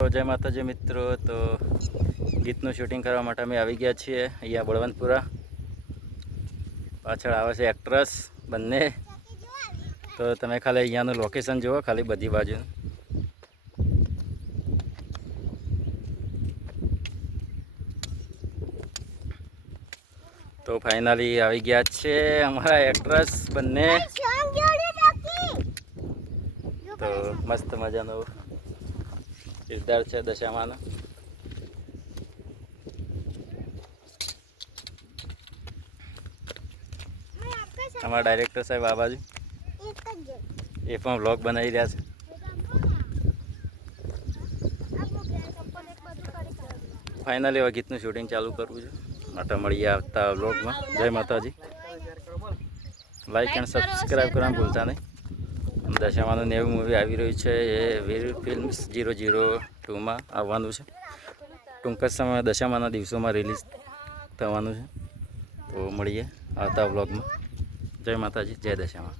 તો જય માતાજી મિત્રો, તો ગીતનું શૂટિંગ કરવા માટે અમે આવી ગયા છીએ અહીંયા બળવંતપુરા. પાછળ આવે છે એક્ટ્રેસ બંને. તો તમે ખાલી અહીંયાનું લોકેશન જુઓ, ખાલી બધી બાજુ. તો ફાઇનલી આવી ગયા છે અમારા એક્ટ્રેસ બંને. તો મસ્ત મજાનો કિરદાર છે દશામાનો. અમારા ડાયરેક્ટર સાહેબ આ બાજુ એ પણ વ્લોગ બનાવી રહ્યા છે. ફાઇનલી હવે ગીતનું શૂટિંગ ચાલુ કરવું છે માટે મળીએ આવતા વ્લોગમાં. જય માતાજી. લાઈક એન્ડ સબસ્ક્રાઈબ કરવાનું ભૂલતા નહીં. દશામાનું નવું મૂવી આવી રહ્યું છે, એ વીર ફિલ્મ્સ 002માં આવવાનું છે. ટૂંક જ સમયમાં દશામાના દિવસોમાં રિલીઝ થવાનું છે. તો મળીએ આવતા વ્લોગમાં. જય માતાજી, જય દશામા.